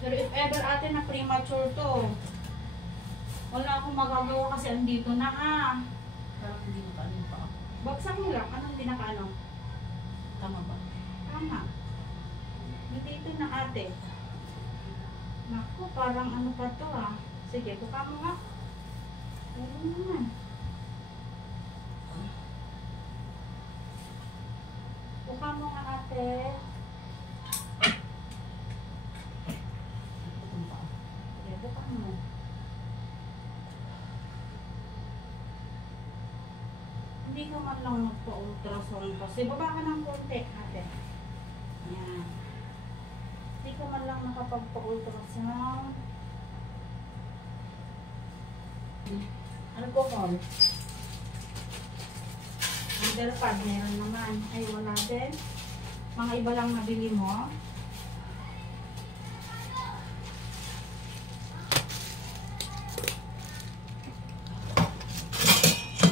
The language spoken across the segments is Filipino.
Pero if ever ate na premature to, wala akong magagawa kasi andito na Parang hindi mo paano pa ako. Bagsak mo lang. Anong pinakaano? Tama ba? Tama. Dito na ate. Naku, parang ano pa to Sige, buka mo nga. Ano naman? Buka mo nga ate. Sige, buka mo. Hindi ka man lang magpa-ultrasound kasi baba ka ng konti ate. Yan. Hindi ka man lang nakapagpa-ultrasound. Ano po call? Underpad, meron naman. Ay, wala din. Mga iba lang nabili mo.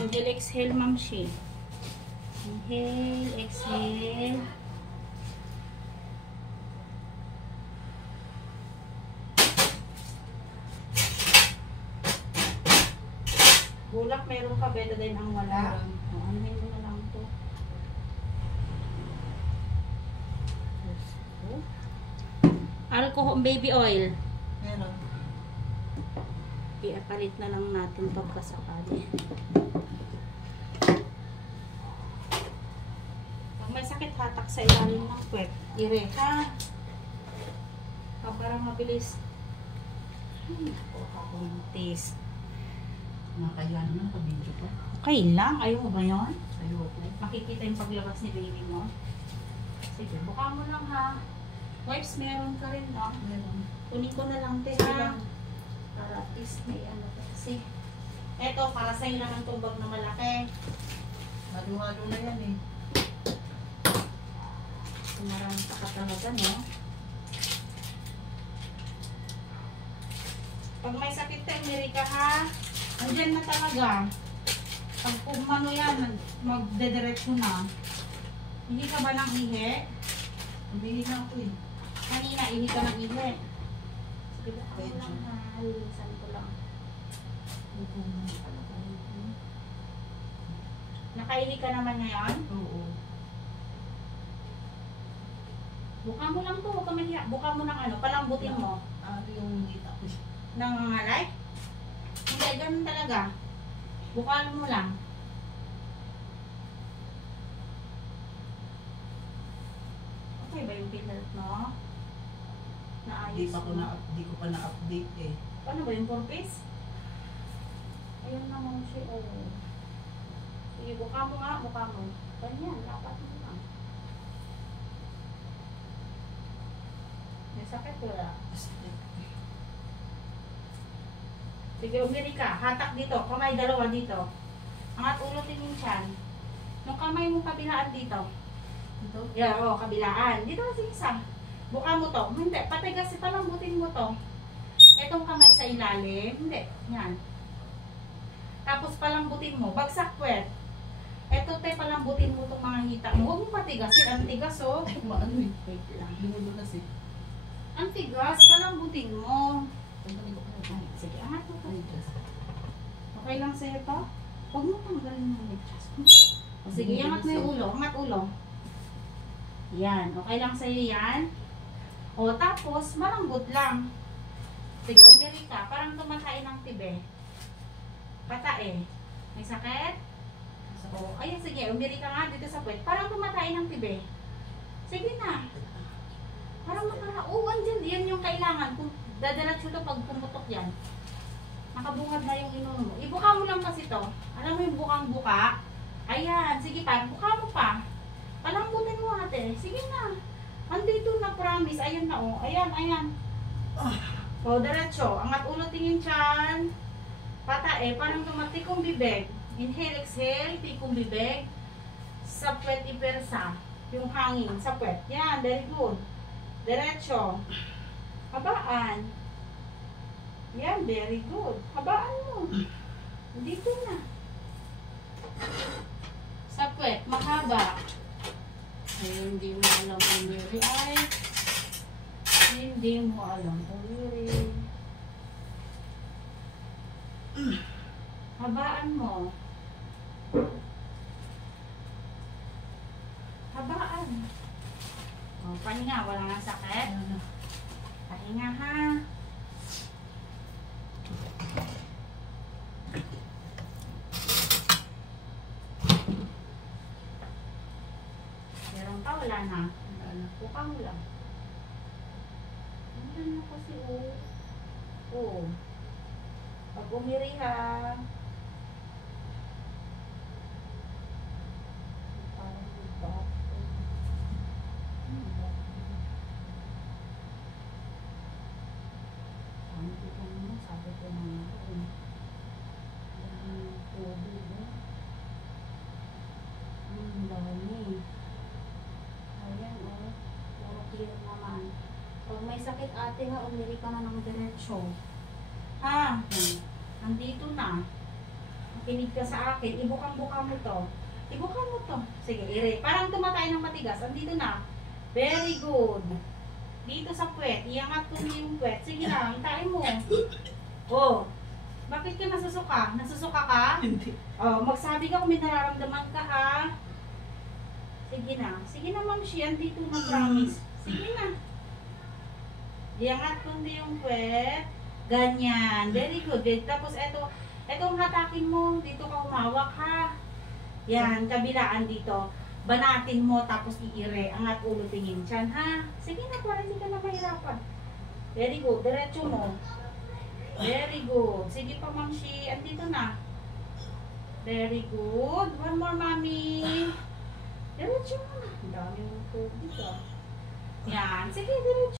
Inhale, exhale, Ma'am Shi. Inhale, exhale. Bulak, meron ka, betadine ang wala. Anuhin mo na lang to. Alcohol, baby oil. Meron. Iapalit na lang natin pagkasakali. Pag may sakit, hatak sa ilalim ng puwet. Ireka. Para mabilis. Ako, kakuntis. Nakaya naman, nakabidyo pa. Okay lang. Ayaw mo ba yun? Ayoko. Makikita yung paglabas ni baby mo. Sige, buka mo lang Wipes, meron ka rin Meron. Kunin ko na lang para at least may ano kasi. Eto, para sa'yo lang ang tumbag na malaki. Halo-halo na yan eh. Marami pa katalaga, no? Pag may sakit tayo, Amerika andyan na talaga. Pag kumano yan, magdediretso na. Hindi ka ba nang ihi? Hindi na ako eh. Kanina, ihi ka ng ihi. Sige, baka mo lang halilisan ko lang. Nakaihi ka naman ngayon? Oo. Buka mo lang to, huwag ka mahiya. Buka mo ng palambutin mo. Yung dita ko siya. Nangangalay? Hindi, ganun talaga. Bukaan mo lang. Okay ba yung pinhealth mo? Naayos mo? Di ko pa na-update eh. Ano ba yung purpose? Ayun naman siya. Sige, buka mo nga. Buka mo. Ganyan, lapat mo lang. May sakit wala. Sige, umiri ka. Hatak dito. Kamay dalawa dito. Angat ulotin yung tiyan. Yung kamay mo kabilaan dito. Ito? Yeah, kabilaan. Dito kasi isa. Buka mo to. Hindi, patigas. Palambutin mo to. Itong kamay sa ilalim. Hindi, yan. Tapos palambutin mo. Bagsak puwet. Ito te, palambutin mo itong mga hita mo. Huwag mo patigasin. Ang tigas Ay, maano eh. Wait lang. Lumudulas eh. Ang tigas, palambutin mo. Sige, angat mo to. Okay lang sa'yo to? Huwag mo tanggalin yung medyas. Sige, angat mo yung ulo. Angat ulo. Yan. Okay lang sa'yo yan. O, tapos, malambot lang. Sige, umiri ka. Parang tumatae ng tibe. Patae. May sakit? O, ayun, sige. Umiri ka nga dito sa puwet. Parang tumatae ng tibe. Sige na. Parang makarauan dyan. Yan yung kailangan. Kung dadalatso to pag pumutok yan. Nakabungad na yung inuno mo. Ibuka mo lang kasi to. Alam mo yung bukang-buka? Ayan. Sige pa. Buka mo pa. Palambutin mo ate. Sige na. Andito na, promise. Ayan na oh. Ayan, ayan. O, diretso. Angat ulo tingin tiyan. Patae. Parang tumatikong bibig. Inhale, exhale. Tikong bibig. Sa puwet ipersa. Yung hangin sa puwet. Yan. Very good. Diretso. Habaan. Yan. Very good. Habaan mo. Dito na. Sa puwet. Mahaba. Ay, hindi mo alam ang Mary ay. Hindi mo alam. Ulirin. Habaan mo. Habaan. O, pahinga. Wala nga sakit. Ano na? Pahinga ha. Meron pa, wala na. Wala na. Buka mo lang. Ano na kasi oh. Oh. Pag umiri ha. Parang iba. Ang tignan mo, sabi ko na nga oh. Ang tubig oh. Ang dami. Ayan oh. Puro clear naman. Pag may sakit ate ha, umiri ka na ng diretsyo. Ha? Nandito na. Makinig ka sa akin. Ibukang-buka mo to. Ibukang mo to. Sige, ire. Parang tumatay ng matigas. Andito na. Very good. Dito sa puwet. Iangat ko mo yung puwet. Sige na, hintayin mo. Oh. Bakit ka nasusuka? Nasusuka ka? Hindi. Oh, magsabi ka kung may nararamdaman ka ha. Sige na. Sige na, Ma'am Shi. Andito na, promise. Sige na. Iangat ko yung puwet. Ganyan. Very good. Tapos etong hatakin mo. Dito ka humawak ha. Yan. Kabilaan dito. Banatin mo tapos iire. Angat ulo tingin tiyan ha. Sige na, para hindi ka na mahirapan. Very good. Diretso mo. Very good. Sige pa, Ma'am Shi. Andito na. Very good. One more, Mami. Diretso mo na. Ang dami mong tubig ah. Yan. Sige, diretso.